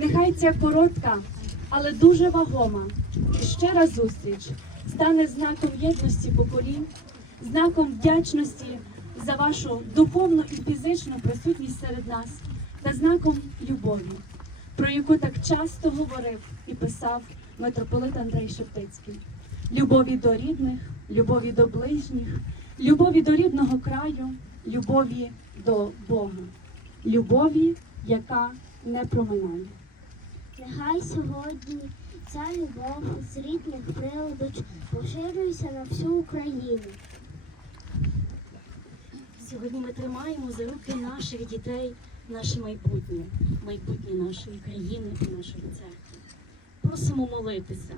Нехай ця коротка, але дуже вагома і щира зустріч стане знаком єдності поколінь, знаком вдячності за вашу духовну і фізичну присутність серед нас та знаком любові, про яку так часто говорив і писав митрополит Андрей Шептицький. Любові до рідних, любові до ближніх, любові до рідного краю, любові до Бога, любові, яка не проминає. Нехай сьогодні ця любов з рідних прилуч поширюється на всю Україну. Сьогодні ми тримаємо за руки наших дітей, наше майбутнє, майбутнє нашої країни і нашої церкви. Просимо молитися,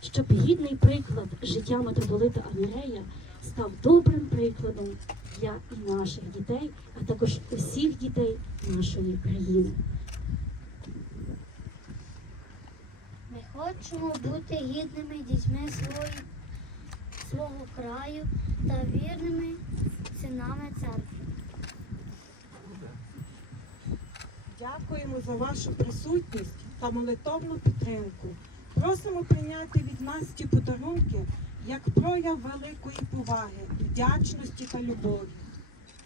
щоб гідний приклад життя митрополита Андрея став добрим прикладом для наших дітей, а також усіх дітей нашої країни. Ми хочемо бути гідними дітьми свої, свого краю та вірними синами церкви. Дякуємо за вашу присутність та молитовну підтримку. Просимо прийняти від нас ці подарунки як прояв великої поваги, вдячності та любові.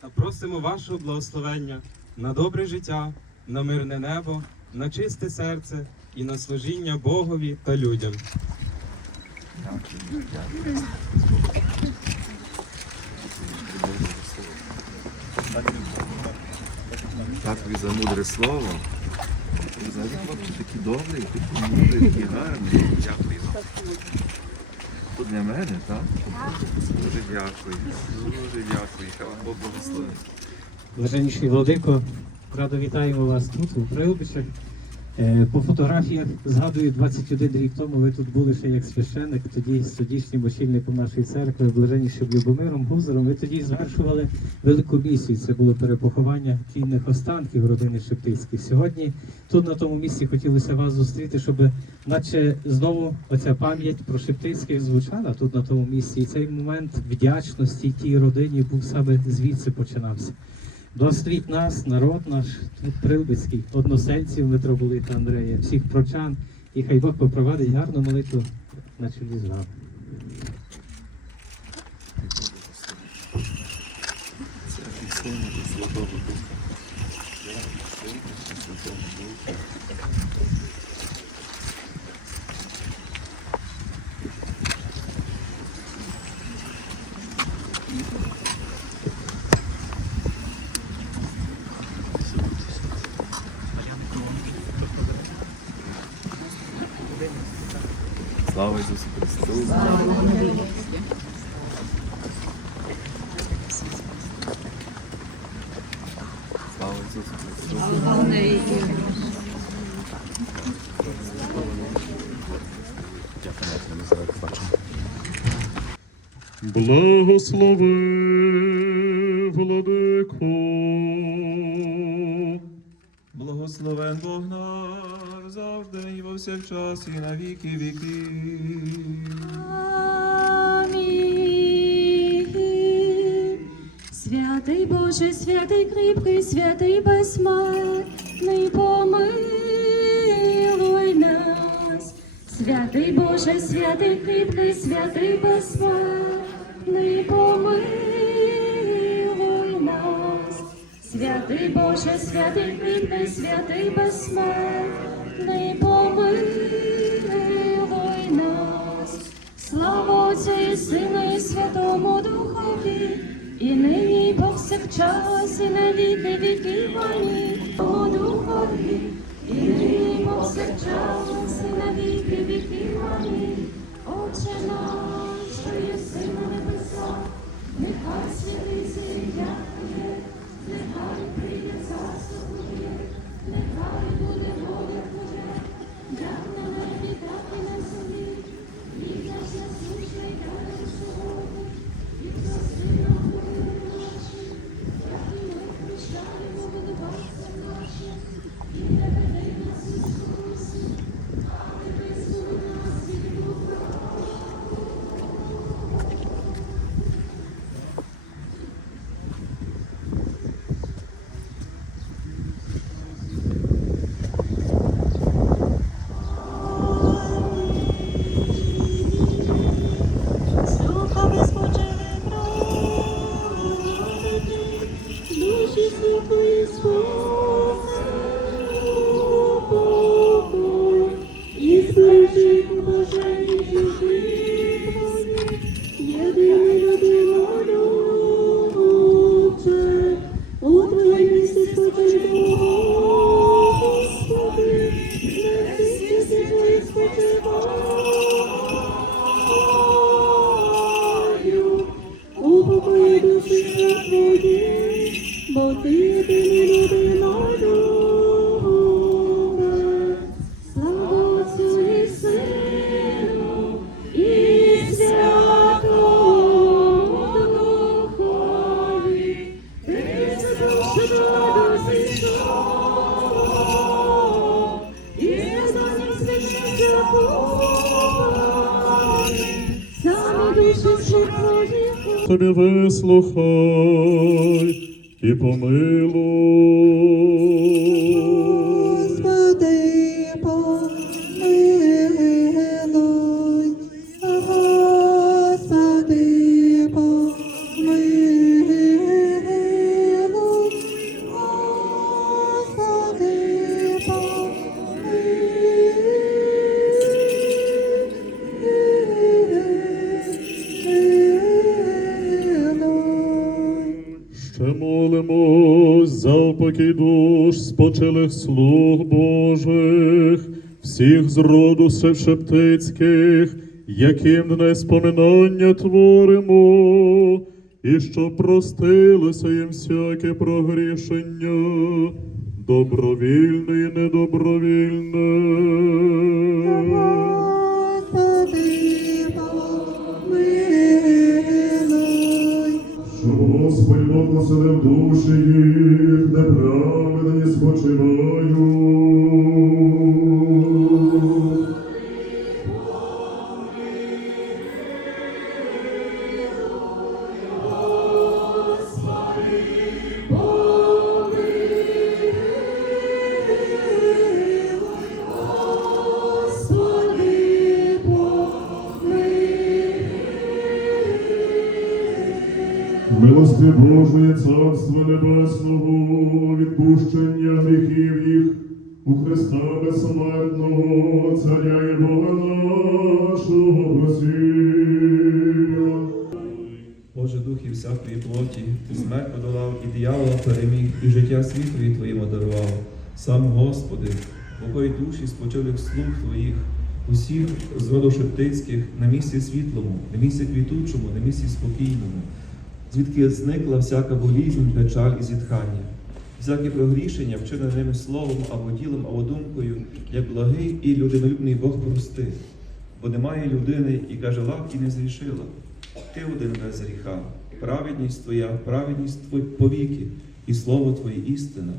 та просимо вашого благословення на добре життя, на мирне небо, на чисте серце і на служіння Богові та людям. Дякую за мудре слово. Взагалі хлопці такі добрі, такі мудрі, такі гарні. Дякую вам. То для мене, так? Дуже дякую. Дуже дякую. Хай вам Бог благословить. Блаженніший Владико, радо вітаємо вас тут, у Прилбичах. Е, По фотографіях згадую 21 рік тому. Ви тут були ще як священник, тоді тодішнім очільником нашої церкви, блаженнішим Любомиром Гузером. Ви тоді звершували велику місію. Це було перепоховання цінних останків родини Шептицьких. Сьогодні тут на тому місці хотілося вас зустріти, щоб наче знову оця пам'ять про Шептицьких звучала тут на тому місці. І цей момент вдячності тій родині був саме звідси починався. Благословіть нас, народ наш, Прилбицький, односельців митрополита Андрея, всіх прочан, і хай Бог попровадить гарну молитву на чолі з вами. Святого Духа. Я Сина і Святого Духа. Слава Ісусу Христу! Слава Ісусу Христу! Благослови, повсякчас і на віки віки. Святий Боже, святий кріпкий, святий безсмертний, помилуй нас. Святий Боже, святий кріпкий, святий безсмертний, помилуй нас. Святий Боже, святий кріпкий, святий безсмертний, помилуй нас. Слава Отцю Сину і Святому Духові, і нині, і повсякчас, і на віки віків. Амінь. Собі вислухай і помилуй. За упокій душ спочилих слуг Божих, всіх з роду шептицьких, яким дне споминання творимо, і щоб простилося їм всяке прогрішення, добровільне і недобровільне. Господь Бог населив душі їх, де праведні спочивають. Милости Божої, Царства Небесного, відпущення гріхів їх у Христа безсмертного, Царя і Бога нашого просія. Боже Дух і всякої плоті, ти смерть подолав і диявола переміг, і життя світові Твоїм одарував. Сам Господи, покой душі спочилих слуг Твоїх, усіх з роду шептицьких, на місці світлому, на місці квітучому, на місці спокійному, звідки зникла всяка болізнь, печаль і зітхання. Всяке прогрішення, вчинене ними словом або ділом, або думкою, як благий і людинолюбний Бог прости, бо немає людини, яка жила і не зрішила. Ти один без гріха, праведність Твоя, праведність Твоя повіки, і слово Твоє істина.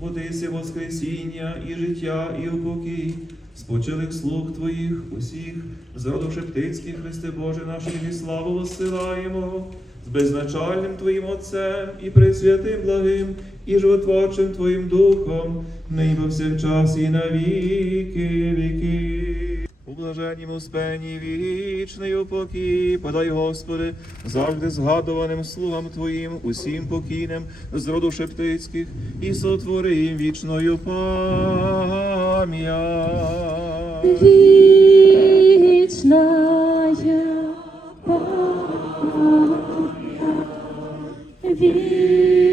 Бо ти єси воскресіння і життя, і упокій, спочилих слуг Твоїх усіх, з роду шептицьких, Христе Боже наш, Тобі славу воссилаємо, з безначальним Твоїм Отцем і пресвятим благим, і животворчим Твоїм Духом, нині повсякчас і на віки віки. У блаженнім успенні вічний упокій, подай, Господи, завжди згадуваним слугам Твоїм, усім покійним, з роду шептицьких, і сотвори їм вічною пам'ять. Вечная память, You.